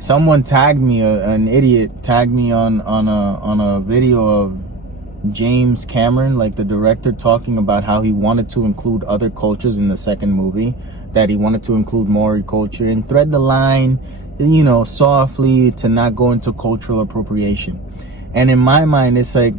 someone tagged me, an idiot tagged me on a video of James Cameron, like the director, talking about how he wanted to include other cultures in the second movie, that he wanted to include Maori culture and thread the line, you know, softly, to not go into cultural appropriation. And in my mind, it's like,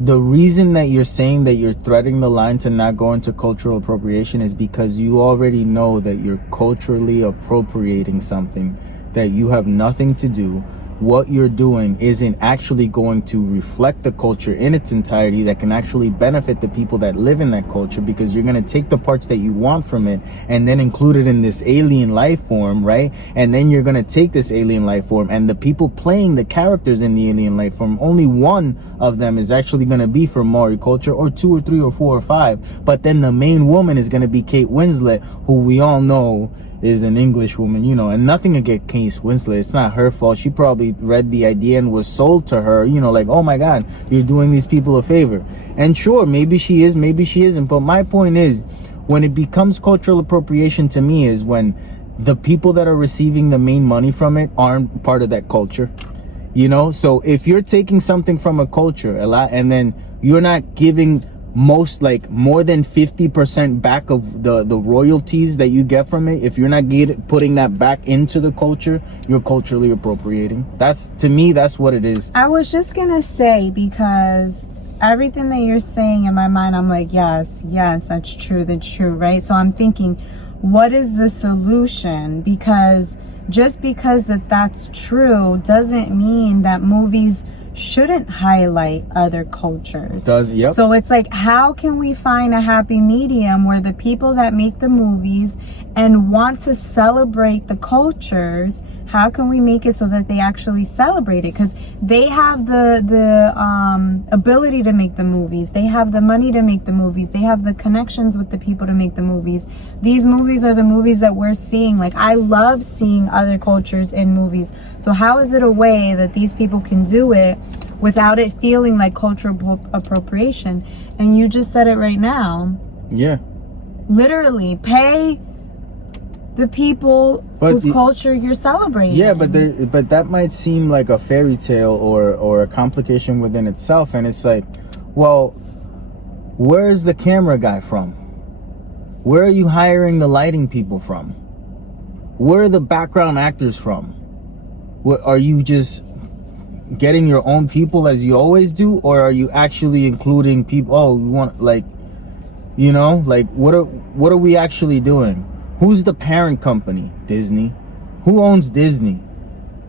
the reason that you're saying that you're threading the line to not go into cultural appropriation is because you already know that you're culturally appropriating something that you have nothing to do. What you're doing isn't actually going to reflect the culture in its entirety that can actually benefit the people that live in that culture, because you're going to take the parts that you want from it and then include it in this alien life form, right? And then you're going to take this alien life form, and the people playing the characters in the alien life form, only one of them is actually going to be from Maori culture, or 2 or 3 or 4 or 5. But then the main woman is going to be Kate Winslet, who we all know is an English woman, you know, and nothing against Kate Winslet. It's not her fault. She probably read the idea and was sold to her, you know, like, oh my God, you're doing these people a favor. And sure, maybe she is, maybe she isn't. But my point is, when it becomes cultural appropriation to me is when the people that are receiving the main money from it aren't part of that culture, you know? So if you're taking something from a culture a lot, and then you're not giving more than 50% back of the royalties that you get from it, if you're not putting that back into the culture, you're culturally appropriating. To me, that's what it is. I was just gonna say, because everything that you're saying in my mind, I'm like, yes, that's true, right? So I'm thinking, what is the solution? Because just because that's true doesn't mean that movies shouldn't highlight other cultures. Yep. So it's like, how can we find a happy medium where the people that make the movies and want to celebrate the cultures, how can we make it so that they actually celebrate it? Because they have the ability to make the movies. They have the money to make the movies. They have the connections with the people to make the movies. These movies are the movies that we're seeing. Like, I love seeing other cultures in movies. So how is it a way that these people can do it without it feeling like cultural appropriation? And you just said it right now. Yeah. Literally, pay the people whose culture you're celebrating. Yeah, but that might seem like a fairy tale or a complication within itself. And it's like, well, where's the camera guy from? Where are you hiring the lighting people from? Where are the background actors from? What, are you just getting your own people as you always do, or are you actually including people? Oh, we want, like, you know, like, what are we actually doing? Who's the parent company? Disney. Who owns Disney?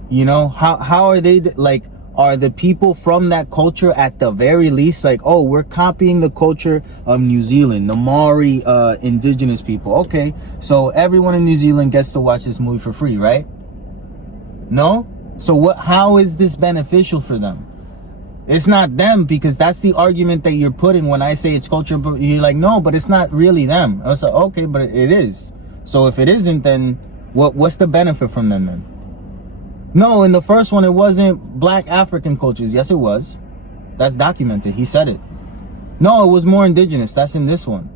You know, how are they, like, are the people from that culture at the very least like, oh, we're copying the culture of New Zealand, the Maori indigenous people. Okay, so everyone in New Zealand gets to watch this movie for free, right? No? So how is this beneficial for them? It's not them, because that's the argument that you're putting when I say it's culture. You're like, no, but it's not really them. I was like, okay, but it is. So if it isn't, then what's the benefit from them then? No, in the first one, it wasn't black African cultures. Yes, it was. That's documented. He said it. No, it was more indigenous. That's in this one.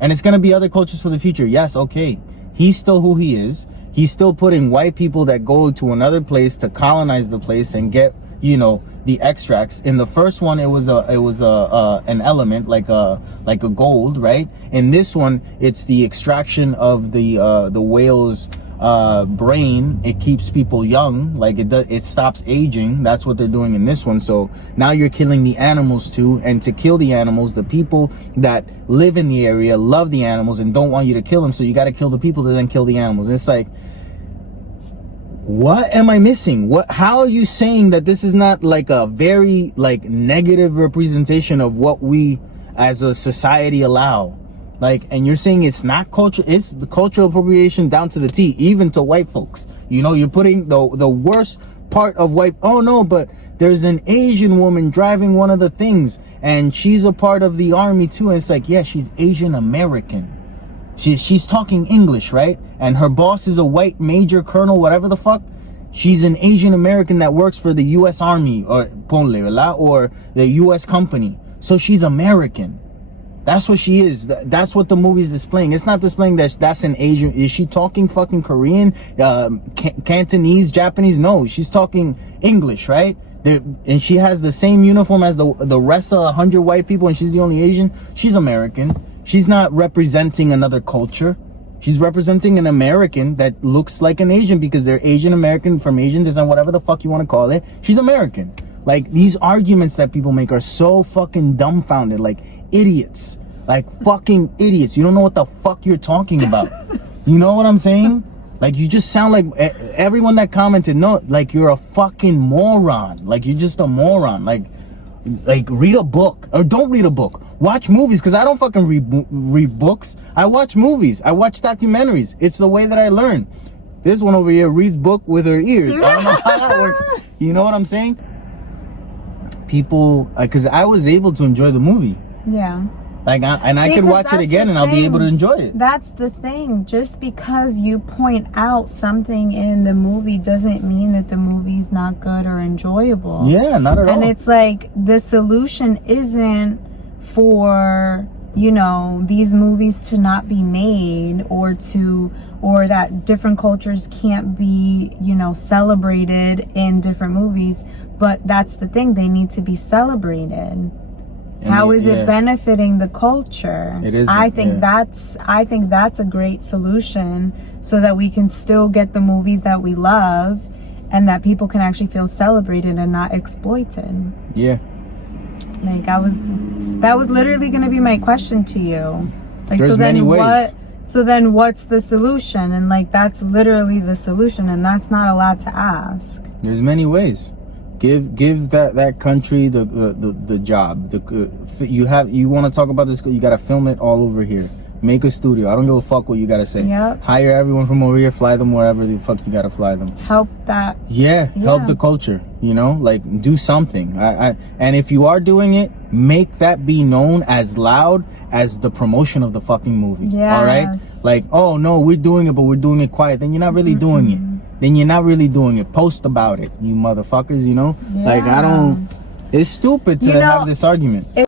And it's going to be other cultures for the future. Yes, okay. He's still who he is. He's still putting white people that go to another place to colonize the place and get, you know, the extracts. In the first one, it was an element like a gold, right? In this one, it's the extraction of the whale's brain. It keeps people young, like it stops aging. That's what they're doing in this one. So now you're killing the animals too, and to kill the animals, the people that live in the area love the animals and don't want you to kill them, so you got to kill the people to then kill the animals. And it's like, what am I missing? How are you saying that this is not like a very like negative representation of what we as a society allow? Like, and you're saying it's not culture, it's the cultural appropriation down to the T, even to white folks. You know, you're putting the worst part of white, oh no, but there's an Asian woman driving one of the things and she's a part of the army too. And it's like, yeah, she's Asian American. She's talking English, right? And her boss is a white major colonel, whatever the fuck. She's an Asian American that works for the U.S. Army or the U.S. company. So she's American. That's what she is. That's what the movie's displaying. It's not displaying that that's an Asian. Is she talking fucking Korean, Cantonese, Japanese? No, she's talking English, right? And she has the same uniform as the rest of 100 white people, and she's the only Asian. She's American. She's not representing another culture. She's representing an American that looks like an Asian because they're Asian American from Asian descent, whatever the fuck you want to call it. She's American. Like, these arguments that people make are so fucking dumbfounded, like idiots. Like fucking idiots. You don't know what the fuck you're talking about. You know what I'm saying? Like, you just sound like everyone that commented, no, like you're a fucking moron. Like, you're just a moron. Like read a book, or don't read a book. Watch movies, because I don't fucking read books. I watch movies. I watch documentaries. It's the way that I learn. This one over here reads book with her ears. I don't know how that works. You know what I'm saying? People, because I was able to enjoy the movie. Yeah. Like, I could watch it again and I'll be able to enjoy it. That's the thing. Just because you point out something in the movie doesn't mean that the movie's not good or enjoyable. Yeah, not at all. And it's like, the solution isn't for, you know, these movies to not be made, or that different cultures can't be, you know, celebrated in different movies. But that's the thing, they need to be celebrated. How is it benefiting the culture? It is. I think that's a great solution, so that we can still get the movies that we love, and that people can actually feel celebrated and not exploited. Yeah. Like, that was literally going to be my question to you. Like, There's many ways. So then what's the solution? And like, that's literally the solution, and that's not a lot to ask. There's many ways. Give that country the job. You want to talk about this? You got to film it all over here. Make a studio. I don't give a fuck what you got to say. Yep. Hire everyone from over here. Fly them wherever the fuck you got to fly them. Help that. Yeah, help the culture. You know, like, do something. And if you are doing it, make that be known as loud as the promotion of the fucking movie. Yes. All right. Like, oh no, we're doing it, but we're doing it quiet. Then you're not really doing it. Then you're not really doing it. Post about it, you motherfuckers, you know? Yeah. Like, it's stupid to have this argument.